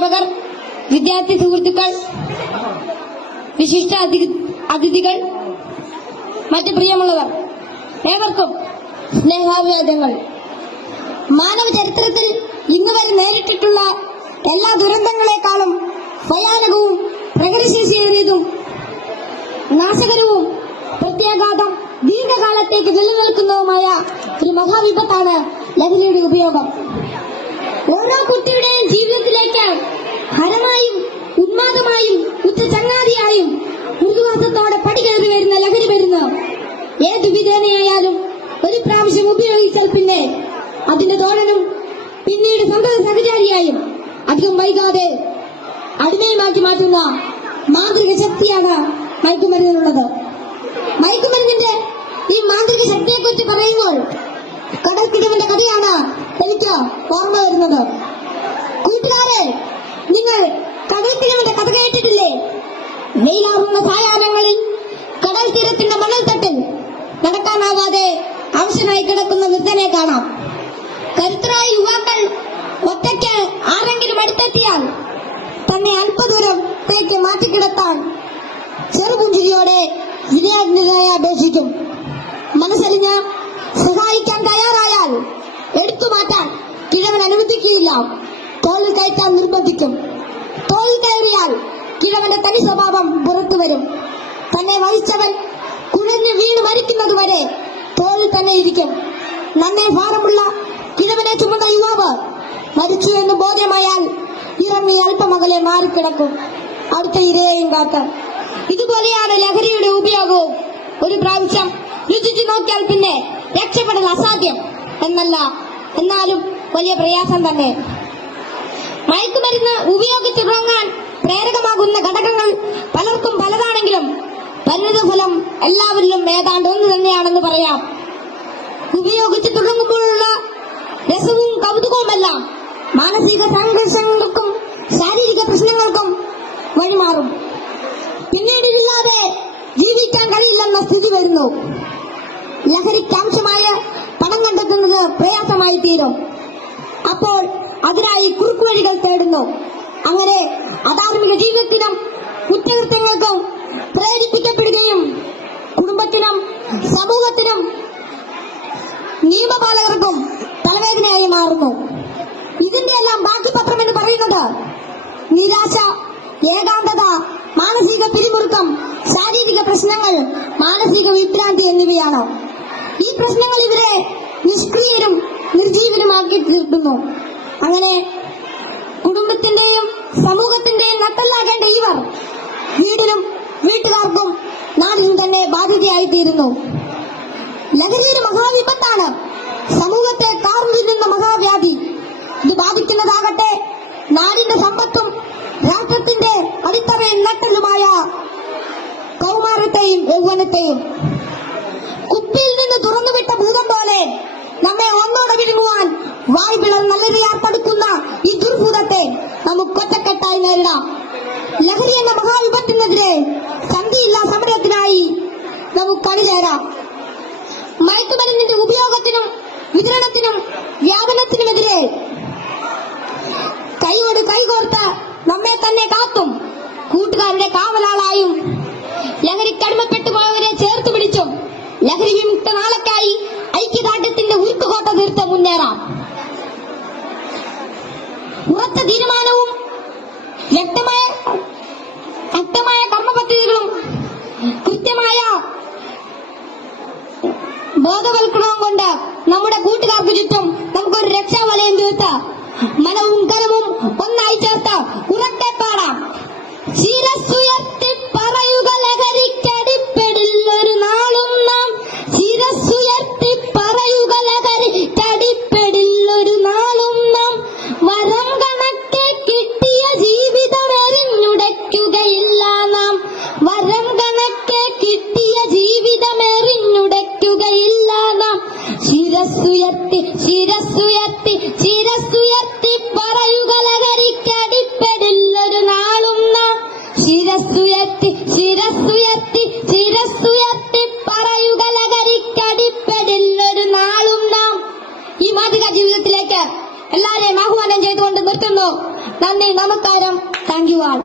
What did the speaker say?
അധ്യാപകർ, വിദ്യാർത്ഥി സുഹൃത്തുക്കൾ, വിശിഷ്ട അതിഥികൾ, മറ്റ് പ്രിയമുള്ളവർ, ഏവർക്കും സ്നേഹാഭിവാദ്യങ്ങൾ. മാനവ ചരിത്രത്തിൽ ഇന്നുവരെ നേരിട്ടിട്ടുള്ള എല്ലാ ദുരന്തങ്ങളെക്കാളും ഭയാനകവും പ്രകൃതിശേഷിയേറിയതും നാശകരവും പ്രത്യാഘാതം ദീർഘകാലത്തേക്ക് നിലനിൽക്കുന്നതുമായ ഒരു മഹാവിപത്താണ് ലഹരിയുടെ ഉപയോഗം. ഓരോ കുട്ടിയുടെയും ജീവിതത്തിലേക്ക് ഹരമായും ഉന്മാദമായും ഉച്ചചങ്ങാതിയായും മൃദുവാസത്തോടെ പടികയറി വരുന്ന ലഹരി മരുന്ന് ഏതു വിധേനയായാലും ഒരു പ്രാവശ്യം ഉപയോഗിച്ചാൽ പിന്നെ അതിന്റെ തോഴനും പിന്നീട് സന്തത സഹചാരിയായും അധികം വൈകാതെ അടിമയുമാക്കി മാറ്റുന്ന മാന്ത്രിക ശക്തിയാണ് മയക്കുമരുന്നിനുള്ളത്. മയക്കുമരുന്നിന്റെ ഈ മാന്ത്രിക ശക്തിയെക്കുറിച്ച് പറയുമ്പോൾ കടൽക്കിഴവന്റെ കഥയാണ് എനിക്ക് ഓർമ്മ വരുന്നത്. കൂട്ടുകാരെ, നിങ്ങൾ കടൽക്കിഴവന്റെ കഥ കേട്ടിട്ടില്ലേ? വെയിലാറുന്ന സായാഹ്നങ്ങളിൽ കടൽ തീരത്തിന്റെ മണൽത്തട്ടിൽ നടക്കാനാവാതെ അവശനായി കിടക്കുന്ന വൃദ്ധനെ കാണാം. കരുത്തരായ യുവാക്കൾ ഒറ്റയ്ക്ക് ആരെങ്കിലും അടുത്തെത്തിയാൽ തന്നെ അല്പദൂരത്തേക്ക് മാറ്റിക്കിടത്താൻ ചെറുപുഞ്ചിരിയോടെ വിനയാജ്ഞരായ അപേക്ഷിക്കും. മനസ്സലിഞ്ഞ് സഹായിക്കാൻ തയ്യാറായാൽ എടുത്തുമാറ്റാൻ കിഴവൻ അനുവദിക്കുകയില്ല. തോളിൽ കയറ്റാൻ നിർബന്ധിക്കും. തോളിൽ കയറിയാൽ കിഴവന്റെ തനി സ്വഭാവം പുറത്തുവരും. തന്നെ വഹിച്ചവൻ കുഴഞ്ഞു വീണ് മരിക്കുന്നതുവരെ തോളിൽ തന്നെ ഇരിക്കും. നന്നേ ഭാരമുള്ള കിഴവനെ ചുമന്ന യുവാവ് മരിച്ചു എന്ന് ബോധ്യമായാൽ ഇറങ്ങി അല്പമകലെ മാറിക്കിടക്കും, അടുത്ത ഇരയെയും കാത്ത്. ഇതുപോലെയാണ് ലഹരിയുടെ ഉപയോഗവും. ഒരു പ്രാവശ്യം രുചിച്ചു നോക്കിയാൽ പിന്നെ രക്ഷപ്പെടൽ അസാധ്യം എന്നല്ല, എന്നാലും വലിയ പ്രയാസം തന്നെ. മയക്കുമരുന്ന് ഉപയോഗിച്ചു തുടങ്ങാൻ പ്രേരകമാകുന്ന ഘടകങ്ങൾ പലർക്കും പലതാണെങ്കിലും പരിണിതഫലം എല്ലാവരിലും ഏതാണ്ട് ഒന്ന് തന്നെയാണെന്ന് പറയാം. ഉപയോഗിച്ചു തുടങ്ങുമ്പോഴുള്ള രസവും കൗതുകവുമെല്ലാം മാനസിക സംഘർഷങ്ങൾക്കും ശാരീരിക പ്രശ്നങ്ങൾക്കും വഴിമാറും. പിന്നീട് ഇതില്ലാതെ ജീവിക്കാൻ കഴിയില്ലെന്ന സ്ഥിതി വരുന്നു. ലഹരിക്കാംശമായ പണം കണ്ടെത്തുന്നത് പ്രയാസമായി തീരും. അപ്പോൾ അതിനായി കുറുക്കുവഴികൾ തേടുന്നു. അങ്ങനെ അധാർമിക ജീവിതത്തിനും കുറ്റകൃത്യങ്ങൾക്കും പ്രേരിപ്പിക്കപ്പെടുകയും കുടുംബത്തിനും സമൂഹത്തിനും നിയമപാലകർക്കും തലവേദനയായി മാറുന്നു. ഇതിന്റെ എല്ലാം ബാക്കി പത്രം എന്ന് പറയുന്നത് നിരാശ, ഏകാന്തത, മാനസിക പിരിമുറുക്കം, ശാരീരിക പ്രശ്നങ്ങൾ, മാനസിക വിഭ്രാന്തി എന്നിവയാണ്. ഈ പ്രശ്നങ്ങൾ ഇവരെ നിഷ്ക്രിയരും നിർജീവനുമാക്കി തീർക്കുന്നു. അങ്ങനെ കുടുംബത്തിന്റെയും സമൂഹത്തിന്റെയും നട്ടല്ലാകേണ്ട ഇവർ വീടിനും വീട്ടുകാർക്കും നാടിനും തന്നെ ബാധ്യതയായിത്തീരുന്നു. ലഹരി ഒരു മഹാവിപത്താണ്, സമൂഹത്തെ കാർന്നു തിന്നുന്ന മഹാവ്യാധി. ഇത് ബാധിക്കുന്നതാകട്ടെ നാടിന്റെ സമ്പത്തും രാഷ്ട്രത്തിന്റെ അടിത്തറയും നട്ടലുമായ കൗമാരത്തെയും യൗവനത്തെയും. കുപ്പിയിൽ നിന്ന് തുറന്നുവിട്ട ഭൂതം പോലെ നമ്മെ ഒന്നോടെ വിഴുങ്ങുവാൻ വായ്പിളർ നല്ലറിയാൻ തടുക്കുന്ന ഈ ദുർഭൂതത്തെ നമുക്ക് ഒറ്റക്കെട്ടായി നേരിടാം. ലഹരി എന്ന മഹാവിപത്തിനെതിരെ സന്ധിയില്ലാ സമരത്തിനായി നമുക്ക് അണിചേരാം. മയക്കുമരുന്നിന്റെ ഉപയോഗത്തിനും വിതരണത്തിനും വ്യാപനത്തിനുമെതിരെ കൈയോട് കൈകോർത്ത് നമ്മെ തന്നെ കാത്തും കൂട്ടുകാരുടെ കാവലാളായും ലഹരിക്കടിമപ്പെട്ടു പോയവരെ ചേർത്ത് പിടിച്ചും ലഹരി വിമുക്ത നാളേക്കായി ഐക്യദാർഢ്യത്തിന്റെ ഉരുക്കുകോട്ട തീർത്ത് മുന്നേറാം. ഉറച്ച തീരുമാനവും വ്യക്തമായ കർമ്മപദ്ധതികളും കൃത്യമായ ബോധവൽക്കരണവും കൊണ്ട് നമ്മുടെ കൂട്ടുകാർക്ക് ചുറ്റും നമുക്കൊരു രക്ഷാവലയം തീർത്ത് മനവും കരവും ഒന്നായി ചേർത്ത് ഉറക്കെ പാടാം. ശിരസ്സുയർത്തി പറയുക ലഹരിക്കടിപ്പെടില്ലൊരു നാളും നാം. ശിരസ്സുയർത്തി പറയുക ലഹരിക്കടിപ്പെടില്ലൊരു നാളും നാം. വരം കണക്കെ കിട്ടിയ ജീവിതം എറിഞ്ഞുടയ്ക്കുകയില്ല നാം. വരം കണക്കെ കിട്ടിയ ജീവിതം എറിഞ്ഞുടയ്ക്കുകയില്ല നാം. ശിരസ്സുയർത്തി ശിരസ്സുയർത്തി ശിരസ്സുയർത്തി പറയുക ലഹരിക്കടി നിർത്തുന്നു. നന്ദി, നമസ്കാരം. Thank you all.